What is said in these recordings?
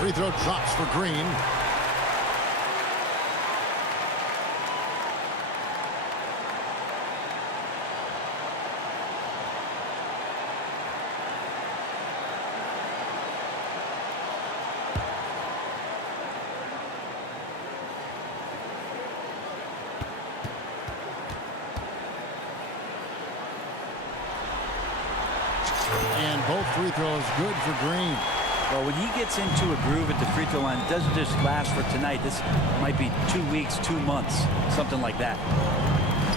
Free throw drops for Green. And both free throws good for Green. Well, when he gets into a groove at the free throw line, it doesn't just last for tonight. This might be 2 weeks, 2 months, something like that.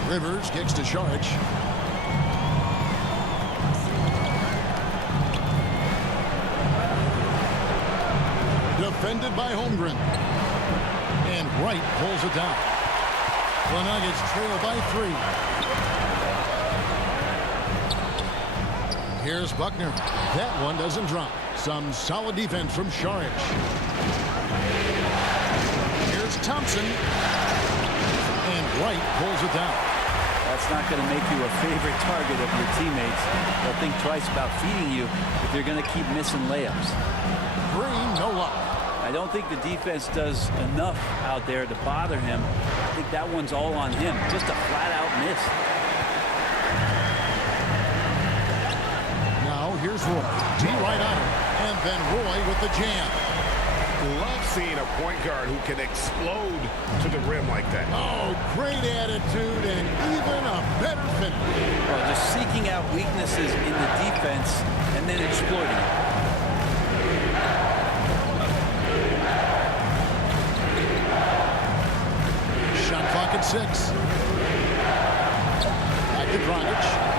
Rivers kicks to Saric. Defended by Holmgren. And Wright pulls it down. The Nuggets trail by 3. Here's Buckner. That one doesn't drop. Some solid defense from Saric. Here's Thompson. And Wright pulls it down. That's not going to make you a favorite target of your teammates. They'll think twice about feeding you if they're going to keep missing layups. Green, no luck. I don't think the defense does enough out there to bother him. I think that one's all on him. Just a flat-out miss. Here's Roy. D right on him. And then Roy with the jam. Love seeing a point guard who can explode to the rim like that. Oh, great attitude and even a better finish. Well, just seeking out weaknesses in the defense and then exploiting it. Shot clock at 6. Back to Dragic.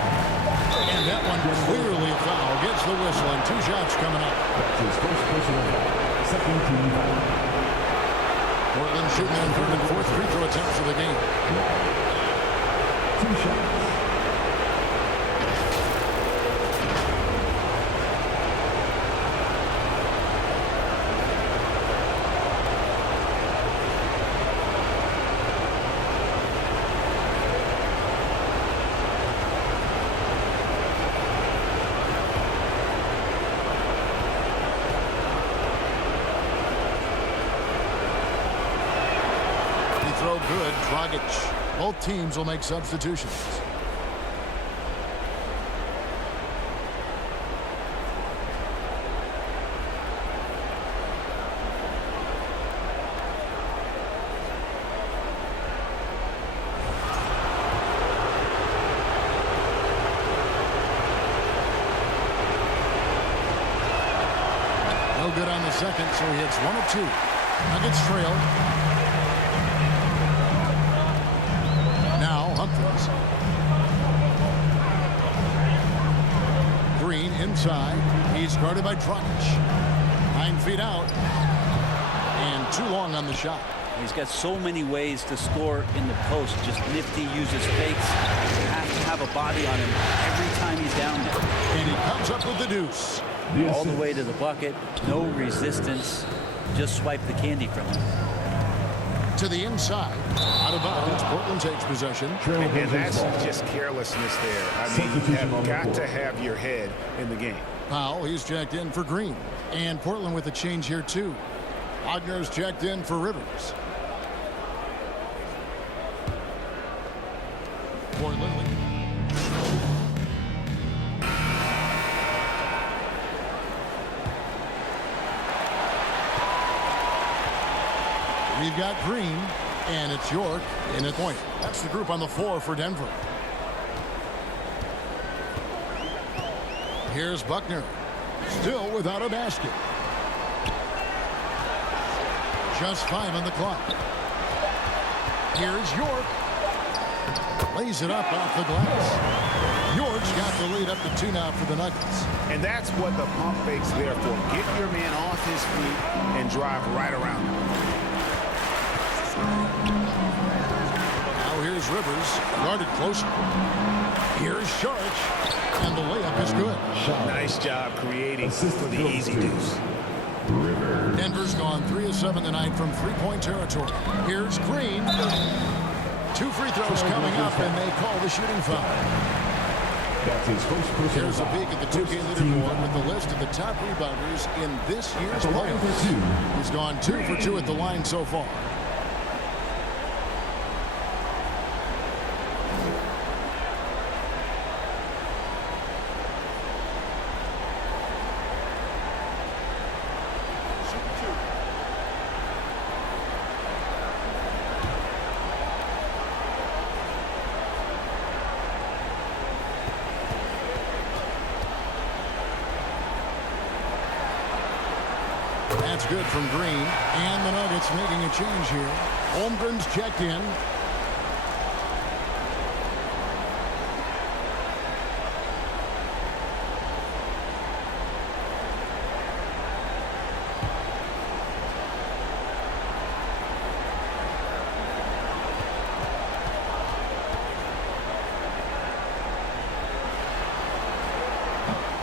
And that one clearly a foul. Gets the whistle and 2 shots coming up. Portland shooting their 3rd and 4th free throw attempts of the game. 2 shots. Good. Dragic. Both teams will make substitutions. No good on the second, so he hits 1 of 2. Nuggets trail. Green inside. He's guarded by Dragic. 9 feet out. And too long on the shot. He's got so many ways to score in the post. Just nifty, uses fakes. You have to have a body on him every time he's down there. And he comes up with the deuce. All the way to the bucket. No resistance. Just swipe the candy from him. To the inside. Out of bounds. Portland takes possession. And that's just carelessness there. I mean, you have got to have your head in the game. Powell, he's checked in for Green. And Portland with a change here, too. Wagner's checked in for Rivers. Portland. We've got Green, and it's York in at point. That's the group on the floor for Denver. Here's Buckner, still without a basket. Just 5 on the clock. Here's York. Lays it up off the glass. York's got the lead up to 2 now for the Nuggets. And that's what the pump fake's there for. Get your man off his feet and drive right around him. Now here's Rivers, guarded closer. Here's Saric, and the layup is good. Nice job creating for the easy deuce. Denver's gone 3 of 7 tonight from 3-point territory. Here's Green. 2 free throws coming up, and they call the shooting foul. That's his first personal Here's a foul. peek at the 2K leaderboard with the list of the top rebounders in this year's The line for playoffs. two. He's gone 2 for 2 at the line so far. That's good from Green. And the Nuggets making a change here. Holmgren's checked in.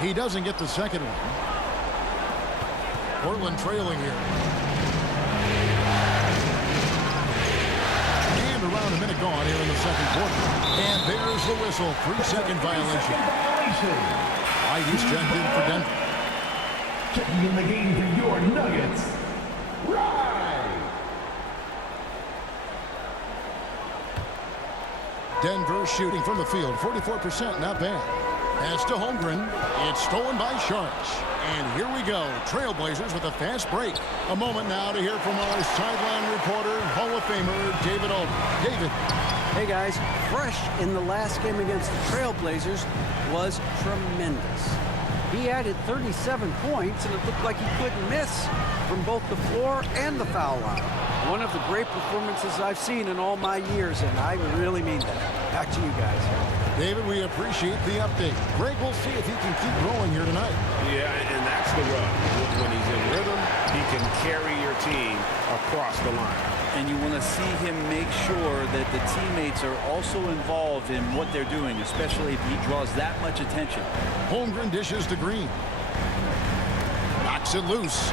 He doesn't get the second one. Portland trailing here. And around a minute gone here in the second quarter. And there's the whistle. 3-second violation. Right, he's checked in for Denver. Checking in the game for your Nuggets. Right. Denver shooting from the field. 44%, not bad. Pass to Holmgren. It's stolen by Sharks. And here we go. Trailblazers with a fast break. A moment now to hear from our sideline reporter, Hall of Famer David Aldridge. David. Hey guys, Fresh in the last game against the Trailblazers was tremendous. He added 37 points, and it looked like he couldn't miss from both the floor and the foul line. One of the great performances I've seen in all my years, and I really mean that. Back to you guys. David, we appreciate the update. Greg, we'll see if he can keep growing here tonight. Yeah, and that's the rub. When he's in rhythm, he can carry your team across the line. And you want to see him make sure that the teammates are also involved in what they're doing, especially if he draws that much attention. Holmgren dishes to Green. Knocks it loose.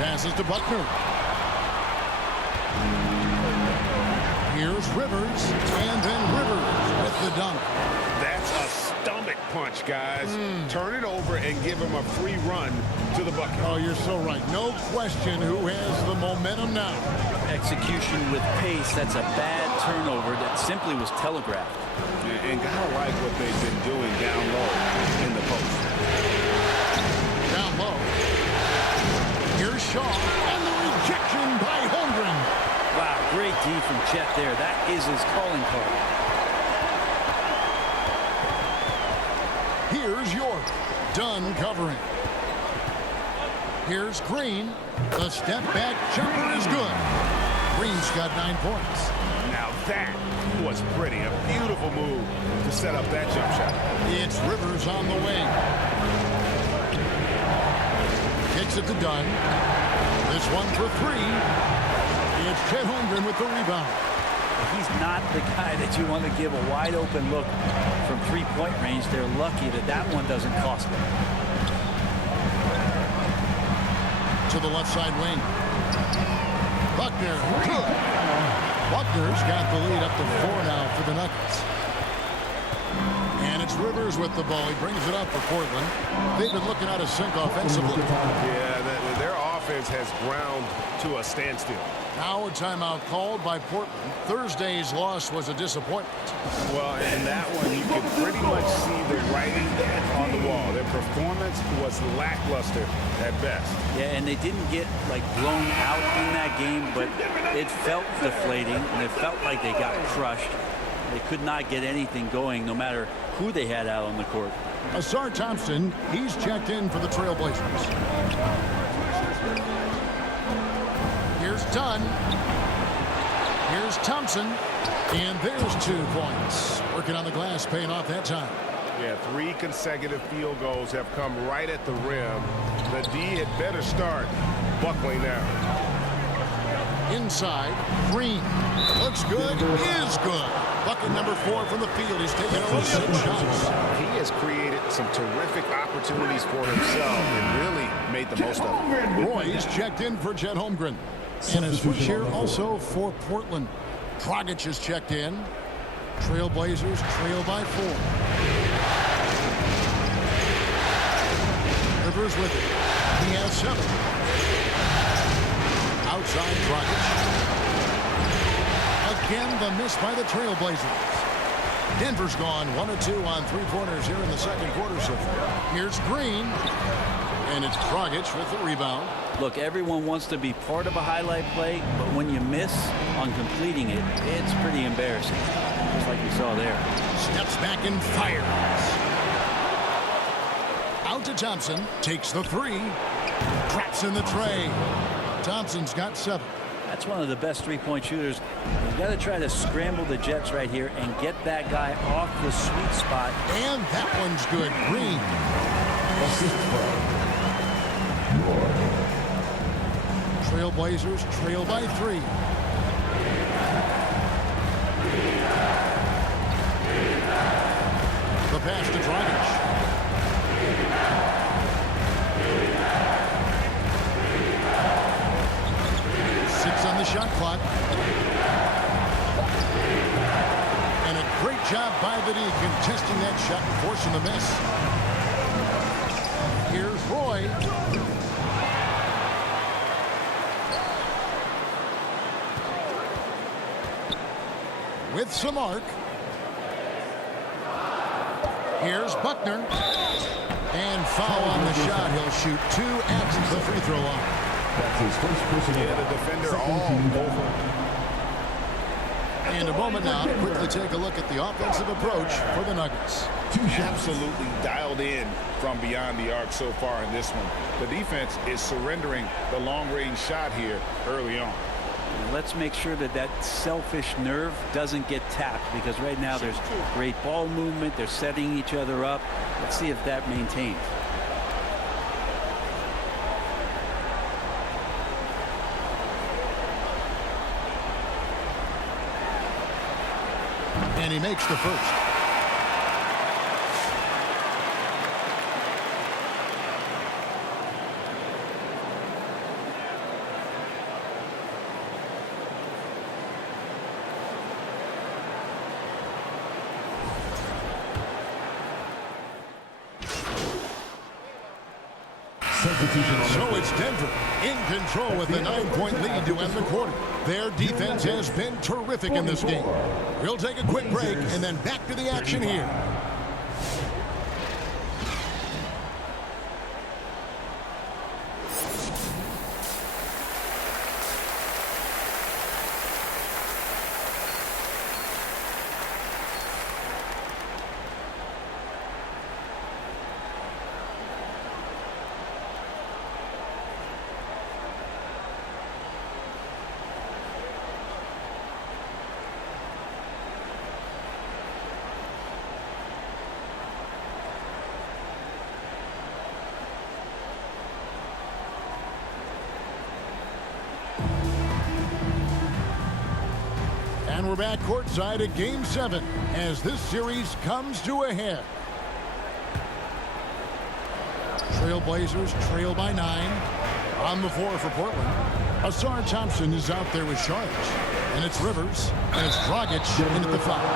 Passes to Buckner. Here's Rivers, and then Rivers with the dunk. That's a stomach punch, guys. Turn it over and give him a free run to the bucket. Oh, you're so right. No question who has the momentum now. Execution with pace, that's a bad turnover that simply was telegraphed. And gotta like what they've been doing down low in the post. Down low. Here's Shaw, and the rejection by Holmgren. Wow, great D from Chet there. That is his calling card. Here's York. Dunn covering. Here's Green. The step back jumper is good. Green's got 9 points. Now that was pretty. A beautiful move to set up that jump shot. It's Rivers on the wing. Kicks it to Dunn. This one for 3. It's Chet Holmgren with the rebound. He's not the guy that you want to give a wide open look from three-point range. They're lucky that that one doesn't cost them. To the left side wing. Buckner. Good. Buckner's got the lead up to 4 now for the Nuggets. And it's Rivers with the ball. He brings it up for Portland. They've been looking out of sync offensively. Yeah, their offense has ground to a standstill. Now a timeout called by Portland. Thursday's loss was a disappointment. Well, in that one, you could pretty much see the writing on the wall. Their performance was lackluster at best. Yeah, and they didn't get, like, blown out in that game, but it felt deflating, and it felt like they got crushed. They could not get anything going, no matter who they had out on the court. Asar Thompson, he's checked in for the Trailblazers. Here's Dunn. Here's Thompson. And there's 2 points. Working on the glass, paying off that time. Yeah, 3 consecutive field goals have come right at the rim. The D had better start buckling now. Inside, Green. Looks good, is good. Bucket number 4 from the field. He's taken over 6 shots. He has created some terrific opportunities for himself and really made the most of it. Roy's checked in for Chet Holmgren. And a switch here also for Portland. Dragic is checked in. Trailblazers trail by 4. Rivers with it. He has 7. Outside Dragic. Again, the miss by the Trailblazers. Denver's gone 1 of 2 on 3-pointers here in the second quarter so far. Here's Green. And it's Dragic with the rebound. Look, everyone wants to be part of a highlight play, but when you miss on completing it, it's pretty embarrassing. Just like you saw there. Steps back and fires. Out to Thompson. Takes the 3. Traps in the tray. Thompson's got 7. That's one of the best three-point shooters. You've got to try to scramble the Jets right here and get that guy off the sweet spot. And that one's good. Green. Trailblazers trail by 3. The pass to Dragic. On the shot clock. And a great job by the D contesting that shot and forcing the miss. Here's Roy. With some arc. Here's Buckner. And foul on the shot. He'll shoot 2 at the free throw line. That's his first personal. Yeah, the defender all over. And a moment now to quickly take a look at the offensive approach for the Nuggets. Absolutely dialed in from beyond the arc so far in this one. The defense is surrendering the long-range shot here early on. Let's make sure that that selfish nerve doesn't get tapped, because right now there's great ball movement. They're setting each other up. Let's see if that maintains. And he makes the first. So it's Denver in control with a 9-point lead to end the quarter. Their defense has been terrific in this game. We'll take a quick break and then back to the action here. And we're back courtside at Game 7 as this series comes to a head. Trailblazers trail by 9. On the floor for Portland, Ausar Thompson is out there with charge. And it's Rivers, and it's Dragic in at the foul.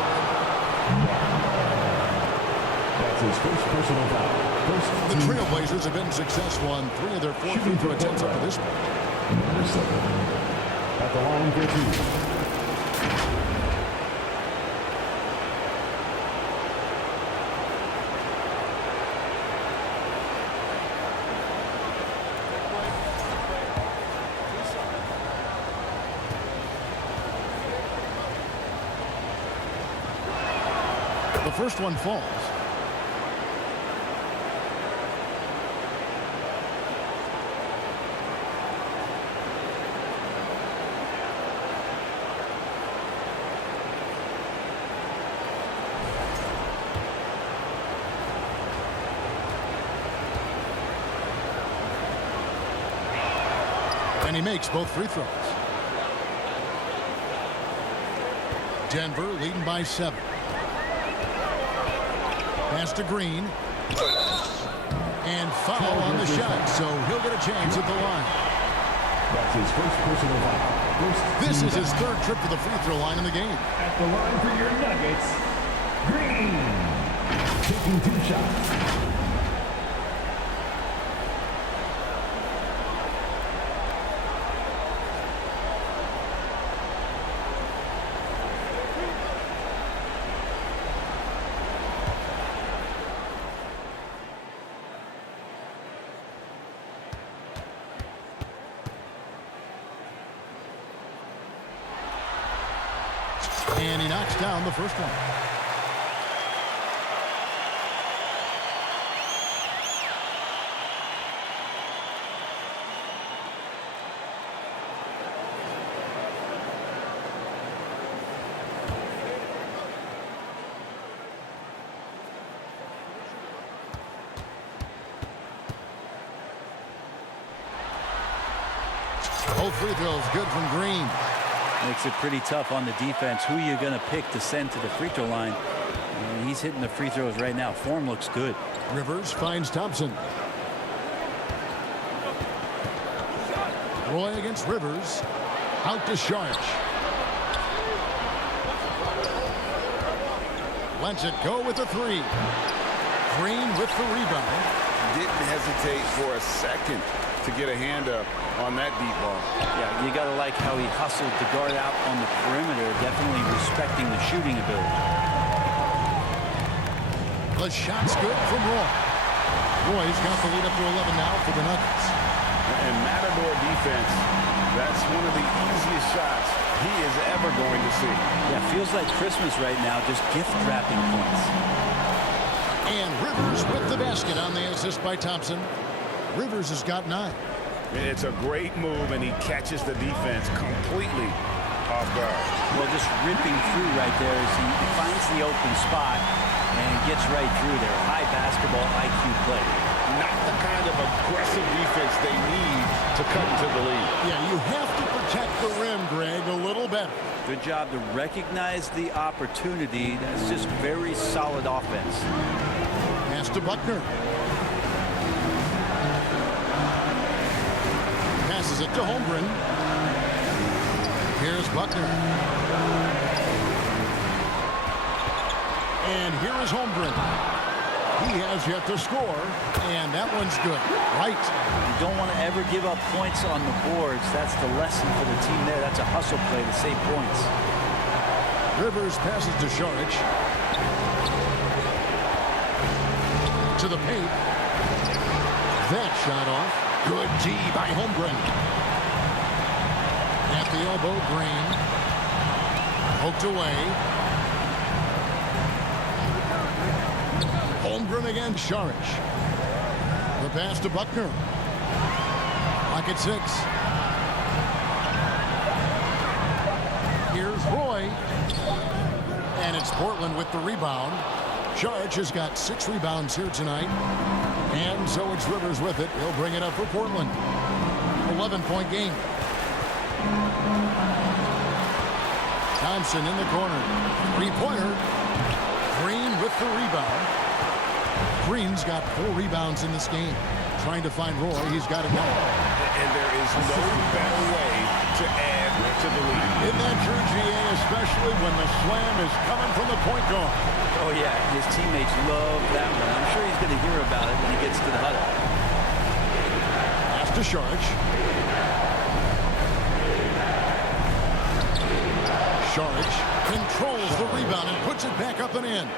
That's his first personal foul. The Trailblazers have been successful on 3 of their 4 free throw attempts up to this point. Number 7. At the line for 2. The first one falls. And he makes both free throws. Denver leading by 7. Pass to Green. And foul on the shot, so he'll get a chance at the line. That's his first personal foul. This is his 3rd trip to the free throw line in the game. At the line for your Nuggets, Green. Taking 2 shots. And he knocks down the first one. Both free throws good from Green. Makes it pretty tough on the defense. Who you're going to pick to send to the free throw line. And he's hitting the free throws right now. Form looks good. Rivers finds Thompson. Roy against Rivers. Out to Saric. Lets it go with the three. Green with the rebound. Didn't hesitate for a second to get a hand up on that deep ball. Yeah, you got to like how he hustled to guard out on the perimeter. Definitely respecting the shooting ability. The shot's good from Roy. Roy's got the lead up to 11 now for the Nuggets. And Matador defense, that's one of the easiest shots he is ever going to see. Yeah, feels like Christmas right now, just gift wrapping points. And Rivers with the basket on the assist by Thompson. Rivers has got 9. It's a great move, and he catches the defense completely off guard. Well, just ripping through right there as he finds the open spot and gets right through there. High basketball IQ play. Not the kind of aggressive defense they need to cut into the lead. Yeah, you have to protect the rim, Greg, a little better. Good job to recognize the opportunity. That's just very solid offense. Pass to Buckner. Passes it to Holmgren. Here's Buckner. And here is Holmgren. He has yet to score, and that one's good. Right. You don't want to ever give up points on the boards. That's the lesson for the team there. That's a hustle play to save points. Rivers passes to Saric. To the paint. That shot off. Good D by Holmgren. At the elbow, Green. Poked away. Holmgren against Saric. The pass to Buckner. Lock at 6. Here's Roy. And it's Portland with the rebound. Saric has got 6 rebounds here tonight. And so it's Rivers with it. He'll bring it up for Portland. 11-point game. Thompson in the corner. Three-pointer. Green with the rebound. Green's got 4 rebounds in this game. Trying to find Roy. He's got it now. And there is no better way to add to the lead. In that jersey, especially when the slam is coming from the point guard. Oh, yeah. His teammates love that one. I'm sure he's going to hear about it when he gets to the huddle. Pass to Saric. Saric controls the rebound and puts it back up and in.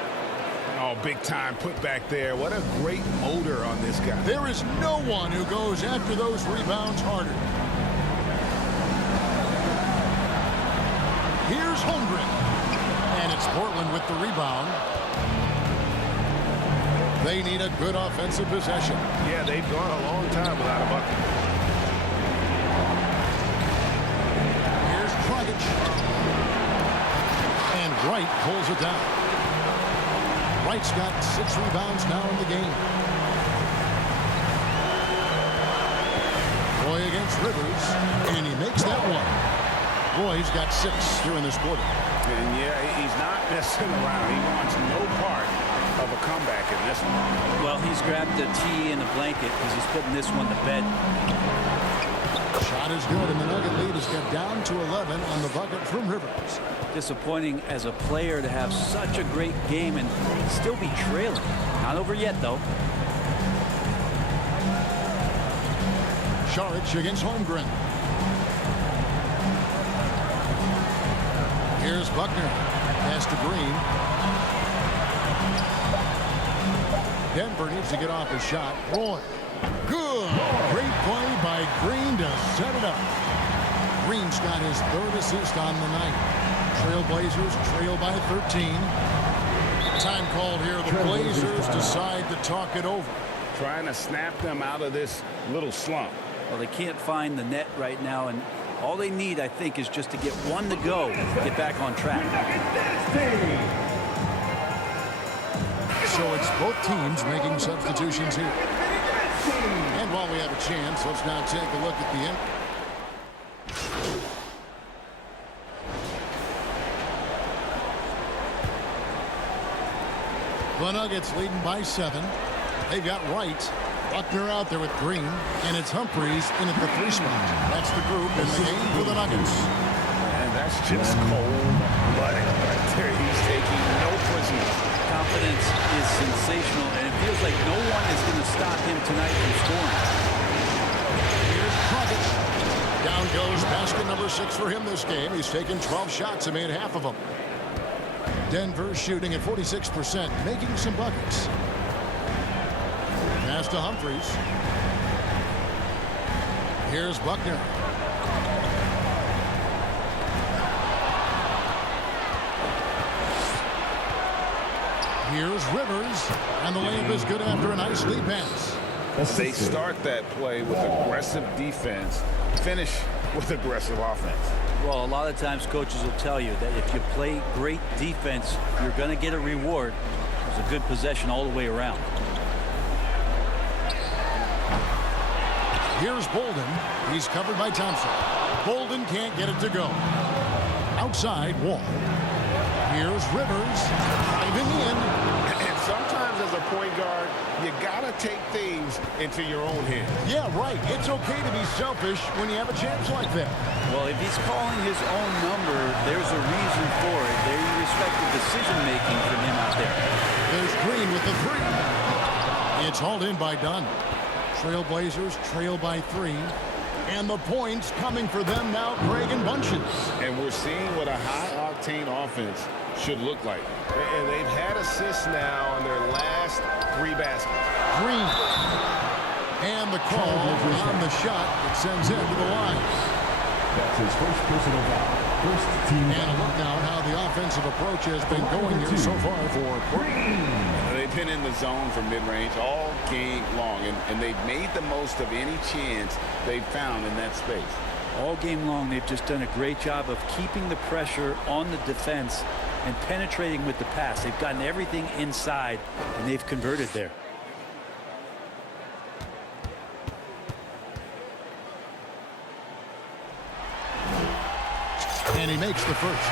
Oh, big time put back there. What a great motor on this guy. There is no one who goes after those rebounds harder. Here's Holmgren. And it's Portland with the rebound. They need a good offensive possession. Yeah, they've gone a long time without a bucket. Here's Dragic. And Wright pulls it down. Wright's got 6 rebounds now in the game. Roy against Rivers, and he makes that one. Roy's got 6 here in this quarter. And yeah, he's not messing around. He wants no part of a comeback in this one. Well, he's grabbed the tee and the blanket because he's putting this one to bed. Shot is good, and the Nugget lead has got down to 11 on the bucket from Rivers. Disappointing as a player to have such a great game and still be trailing. Not over yet, though. Saric against Holmgren. Here's Buckner. Pass to Green. Denver needs to get off his shot. Roy. Good. Great play by Green to set it up. Green's got his 3rd assist on the night. Trailblazers trail by 13. Time called here. The Blazers decide to talk it over. Trying to snap them out of this little slump. Well, they can't find the net right now, and all they need, I think, is just to get one to go, get back on track. So it's both teams making substitutions here. And while we have a chance, let's now take a look at the end. The Nuggets leading by 7. They've got Wright, Buckner out there with Green, and it's Humphries in at the 3 spot. That's the group in the game for the Nuggets. And that's just cold-blooded right there. He's taking no prisoners. Confidence is sensational, and it feels like no one is going to stop him tonight from scoring. Here's Crockett. Down goes basket number 6 for him this game. He's taken 12 shots and made half of them. Denver shooting at 46%, making some buckets. Pass to Humphries. Here's Buckner. Here's Rivers, and the layup is good after a nice lead pass. They start that play with aggressive defense, finish with aggressive offense. Well, a lot of times coaches will tell you that if you play great defense, you're going to get a reward. It was a good possession all the way around. Here's Bolden. He's covered by Thompson. Bolden can't get it to go. Outside, Wall. Here's Rivers. Diving in. And sometimes as a point guard, you gotta take things into your own hands. Yeah, right. It's okay to be selfish when you have a chance like that. Well, if he's calling his own number, there's a reason for it. They respect the decision-making from him out there. There's Green with the 3. It's hauled in by Dunn. Trailblazers trail by 3. And the points coming for them now, Craig and bunches. And we're seeing what a high-octane offense should look like. And they've had assists now on their last 3 baskets. Green. And the call on the shot that sends him to the line. That's his first personal foul. First team. And a look now at how the offensive approach has been going here so far for Portland. They've been in the zone for mid-range all game long, and they've made the most of any chance they've found in that space. All game long, they've just done a great job of keeping the pressure on the defense and penetrating with the pass. They've gotten everything inside, and they've converted there. And he makes the first.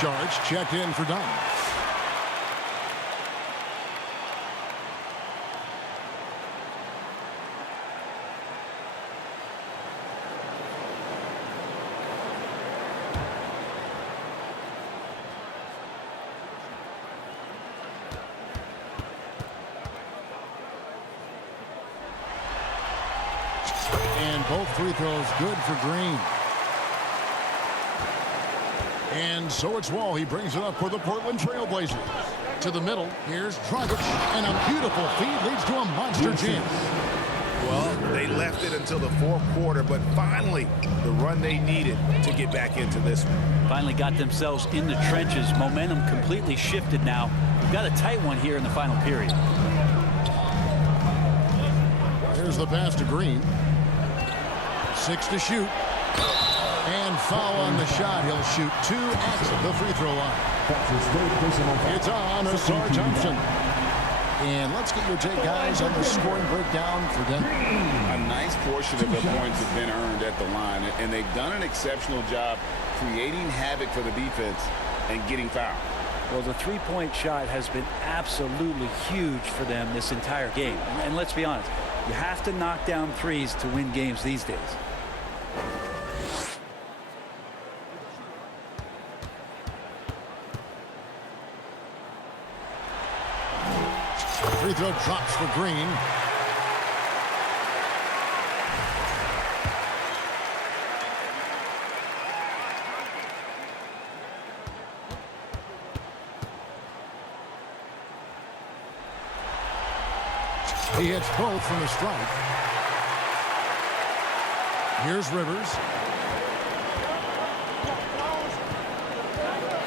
Sharks checked in for Dunn. And both free throws good for Green. And so it's Wall. He brings it up for the Portland Trailblazers. To the middle. Here's Dragic. And a beautiful feed leads to a monster chance. Well, they left it until the 4th quarter, but finally the run they needed to get back into this one. Finally got themselves in the trenches. Momentum completely shifted now. We've got a tight one here in the final period. Here's the pass to Green. 6 to shoot. And foul on the shot. He'll shoot 2 at the free throw line. That's his third personal foul. It's on Asar Thompson. And let's get your take, guys, on the scoring breakdown for Denver. A nice portion of the points have been earned at the line, and they've done an exceptional job creating havoc for the defense and getting fouled. Well, the three-point shot has been absolutely huge for them this entire game. And let's be honest, you have to knock down threes to win games these days. Free throw drops for Green. He hits both from the strike. Here's Rivers.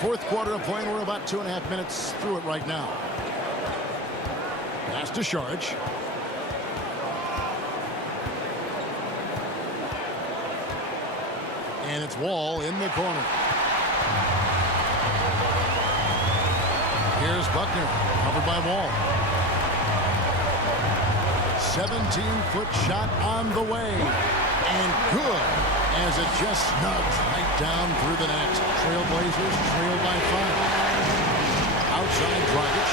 Fourth quarter of play, and we're about 2.5 minutes through it right now. Pass to Saric. And it's Wall in the corner. Here's Buckner, covered by Wall. 17-foot shot on the way. And good, as it just snugs right down through the net. Trailblazers trail by 5. Outside Dragic.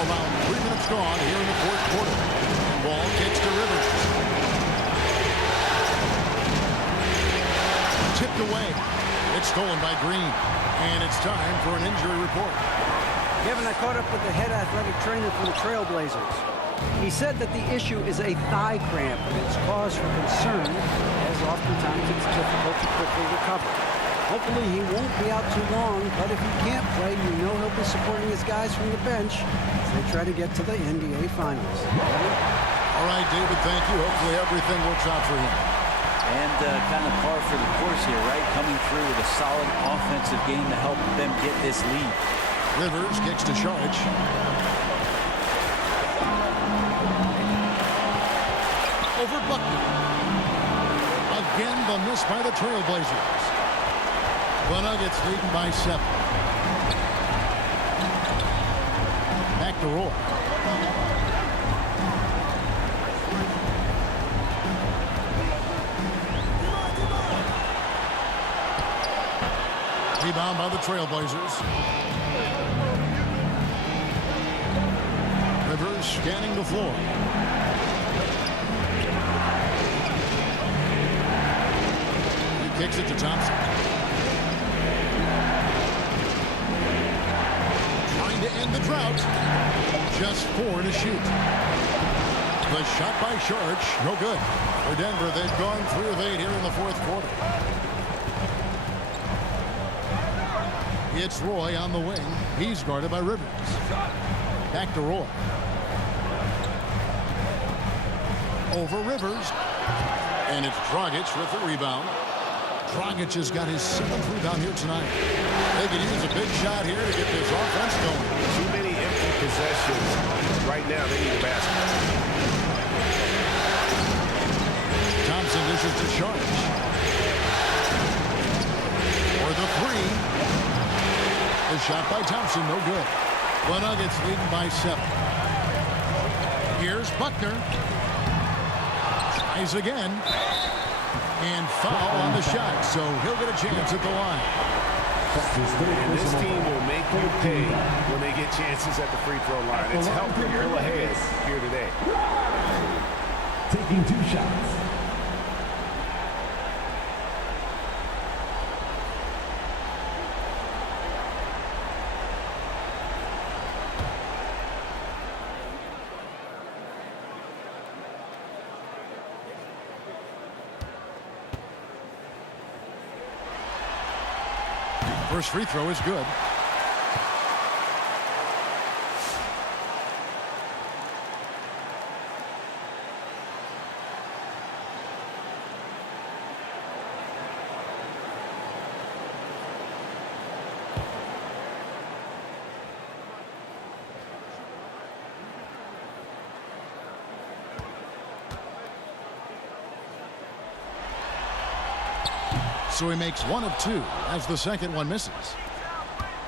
Around 3 minutes gone here in the fourth quarter. And Wall kicks to Rivers. Tipped away. It's stolen by Green. And it's time for an injury report. Kevin, I caught up with the head athletic trainer for the Trailblazers. He said that the issue is a thigh cramp, and it's cause for concern, as oftentimes it's difficult to quickly recover. Hopefully he won't be out too long, but if he can't play, you know he'll be supporting his guys from the bench as they try to get to the NBA Finals. All right, David, thank you. Hopefully everything works out for him. And kind of par for the course here, right? Coming through with a solid offensive game to help them get this lead. Rivers kicks to Saric. Over Buckner. Again, the miss by the Trailblazers. The Nuggets leading by 7. Back to Roy. Rebound by the Trailblazers. Rivers scanning the floor. He kicks it to Thompson. Trying to end the drought. Just 4 to shoot. The shot by Saric, no good. For Denver, they've gone 3 of 8 here in the fourth quarter. It's Roy on the wing. He's guarded by Rivers. Back to Roy. Over Rivers. And it's Dragic with the rebound. Dragic has got his 7th rebound here tonight. They could use a big shot here to get this offense going. Too many empty possessions. Right now, they need a basket. Thompson dishes to Saric. For the 3. The shot by Thompson, no good. The Nuggets leading by 7. Here's Buckner. Tries again. And foul on the shot, so he'll get a chance at the line. And this team will make you pay when they get chances at the free throw line. It's helped them pull ahead here today. Taking 2 shots. First free throw is good. So he makes 1 of 2 as the second one misses.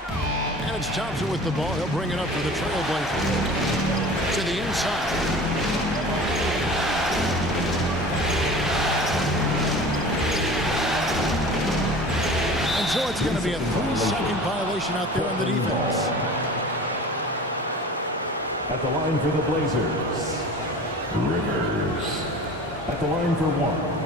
And it's Thompson with the ball. He'll bring it up for the Trailblazers. To the inside. And so it's going to be a 3-second violation out there on the defense. At the line for the Blazers, Rivers. At the line for 1.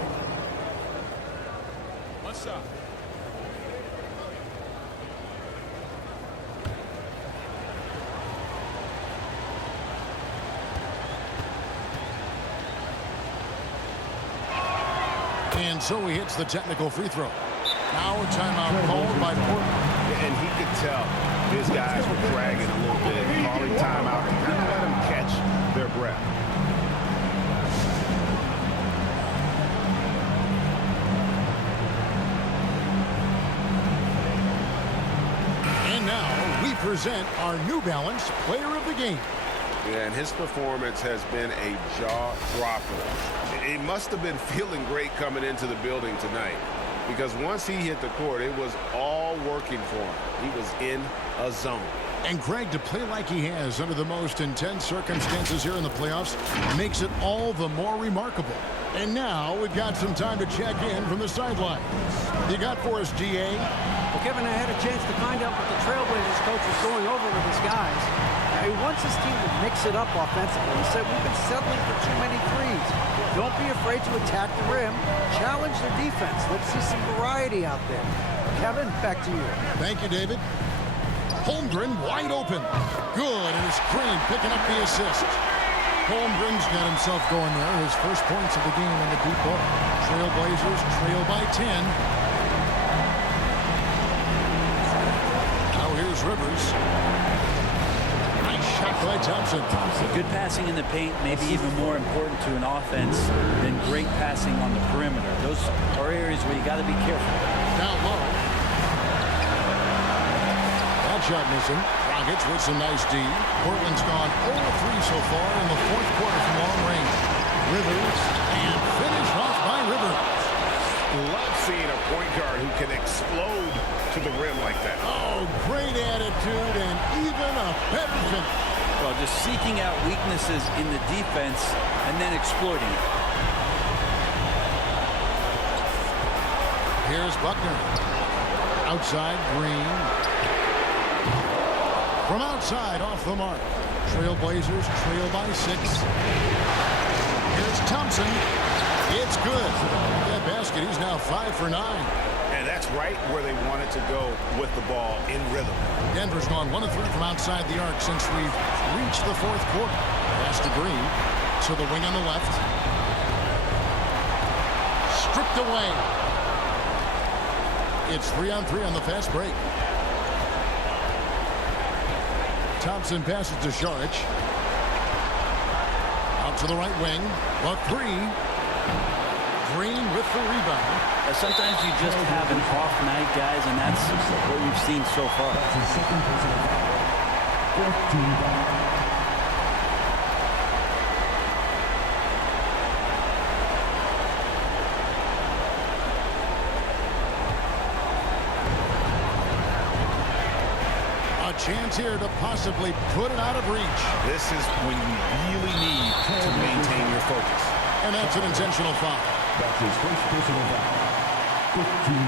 And so he hits the technical free throw. Now a timeout called by Portland. And he could tell his guys were dragging a little bit, calling timeout to kind of let them catch their breath. present our New Balance Player of the Game. Yeah, and his performance has been a jaw-dropper. He must have been feeling great coming into the building tonight, because once he hit the court, it was all working for him. He was in a zone. And Greg, to play like he has under the most intense circumstances here in the playoffs makes it all the more remarkable. And now we've got some time to check in from the sidelines. You got for us, GA? Well, Kevin, I had a chance to find out what the Trailblazers coach was going over with his guys. He wants his team to mix it up offensively. He said, we've been settling for too many threes. Don't be afraid to attack the rim. Challenge their defense. Let's see some variety out there. Kevin, back to you. Thank you, David. Holmgren wide open. Good, and it's Green picking up the assist. Holmgren's got himself going there. His first points of the game on the deep ball. Trailblazers trail by 10. Now here's Rivers. Nice shot by Thompson. Good passing in the paint may be even more important to an offense than great passing on the perimeter. Those are areas where you got to be careful. Down low. That shot missing. Rockets with some nice D. Portland's gone 0-3 so far in the fourth quarter from long range. Rivers, and finish off by Rivers. Love seeing a point guard who can explode to the rim like that. Oh, great attitude and even a better finish. Well, just seeking out weaknesses in the defense and then exploiting it. Here's Buckner. Outside, Green. From outside, off the mark. Trailblazers trail by 6. Here's Thompson. It's good. That basket, he's now 5 for 9. And that's right where they wanted to go with the ball, in rhythm. Denver's gone 1-3 from outside the arc since we've reached the fourth quarter. Pass to Green. To the wing on the left. Stripped away. It's 3-on-3 on the fast break. Thompson passes to Šarić. Out to the right wing. A 3. Green with the rebound. Sometimes you just have an off night, guys, and that's what we've seen so far. A chance here to possibly put it out of reach. This is when you really need to maintain your focus. And that's an intentional foul. That's his first personal foul. 15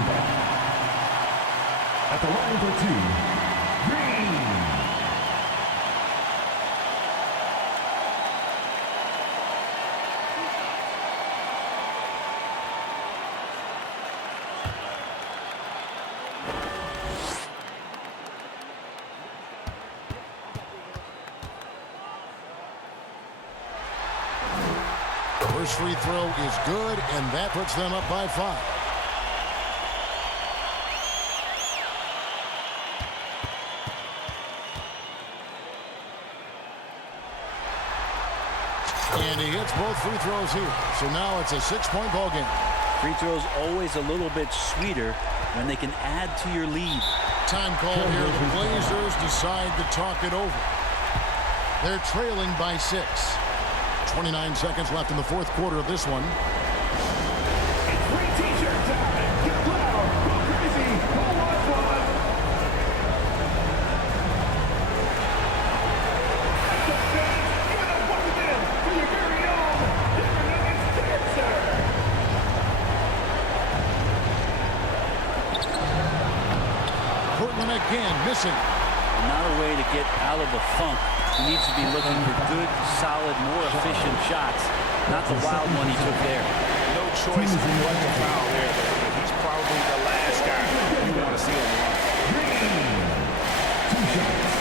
foul. At the line for 2, Green. First free throw is good, and that puts them up by 5. And he hits both free throws here. So now it's a 6-point ball game. Free throws always a little bit sweeter when they can add to your lead. Time call here. The Blazers decide to talk it over. They're trailing by 6. 29 seconds left in the fourth quarter of this one. It's free t-shirt time. Get loud. Go crazy. Go wild. Give it up once again for your very own Denver Nuggets dancer. Portland again missing. Not a way to get out of a funk. He needs to be looking for good, solid, more efficient shots. Not the wild one he took there. No choice but to foul there. He's probably the last guy you want to see on the line. 2 shots.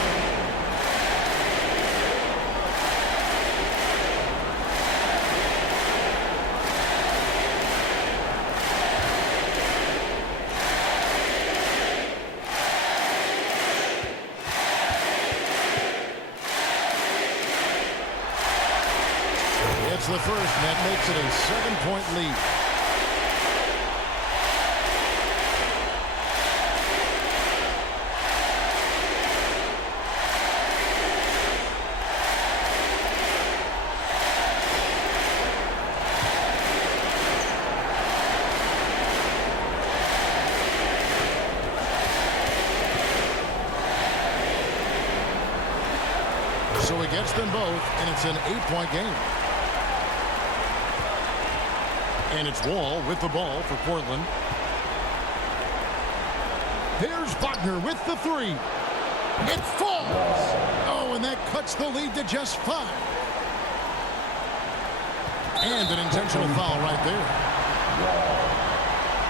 It's the first, and that makes it a 7-point lead. hits them both, and it's an 8-point game. And it's Wall with the ball for Portland. There's Wagner with the three. It falls. Oh, and that cuts the lead to just 5. And an intentional foul right there.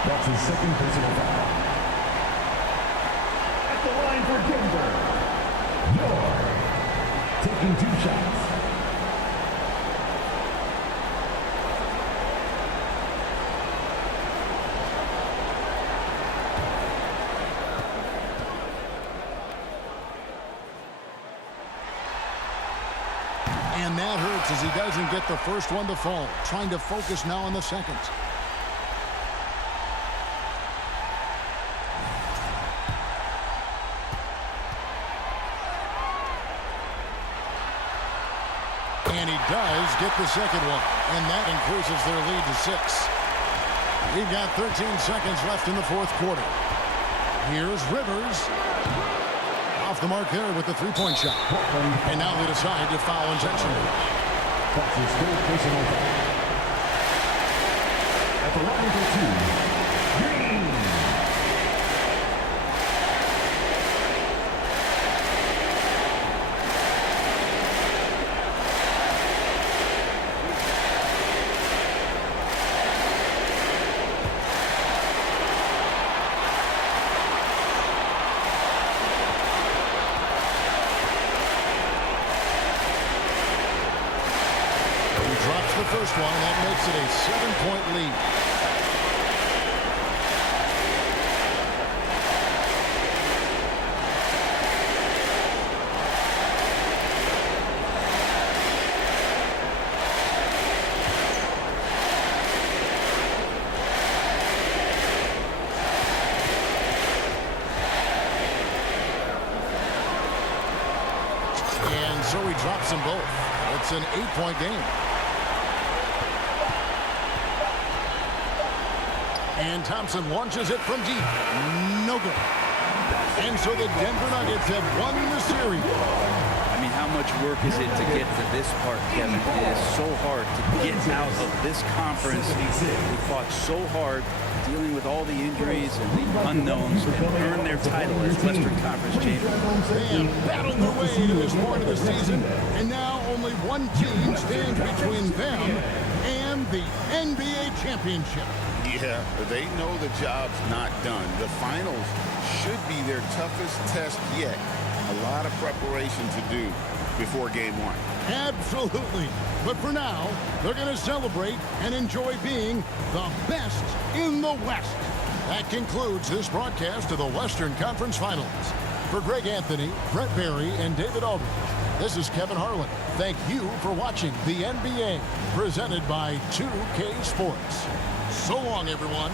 That's his second personal foul. At the line for Denver, York, taking 2 shots. And that hurts as he doesn't get the first one to fall. Trying to focus now on the second. And he does get the second one. And that increases their lead to 6. We've got 13 seconds left in the fourth quarter. Here's Rivers. Off the mark there with the three-point shot. And now they decide to foul intentionally. That's his third personal foul. At the line for 2, Green. Drops the first one. That makes it a 7-point lead. And so he drops them both. It's an 8-point game. And Thompson launches it from deep. No good. And so the Denver Nuggets have won the series. I mean, how much work is it to get to this part, Kevin? It is so hard to get out of this conference. They fought so hard, dealing with all the injuries and the unknowns, and earn their title as Western Conference champions. They have battled their way to this point of the season, and now only one team stands between them and the NBA championship. Yeah, they know the job's not done. The finals should be their toughest test yet. A lot of preparation to do before game 1. Absolutely. But for now, they're going to celebrate and enjoy being the best in the West. That concludes this broadcast of the Western Conference Finals. For Greg Anthony, Brett Barry, and David Aldridge, this is Kevin Harlan. Thank you for watching the NBA, presented by 2K Sports. So long, everyone.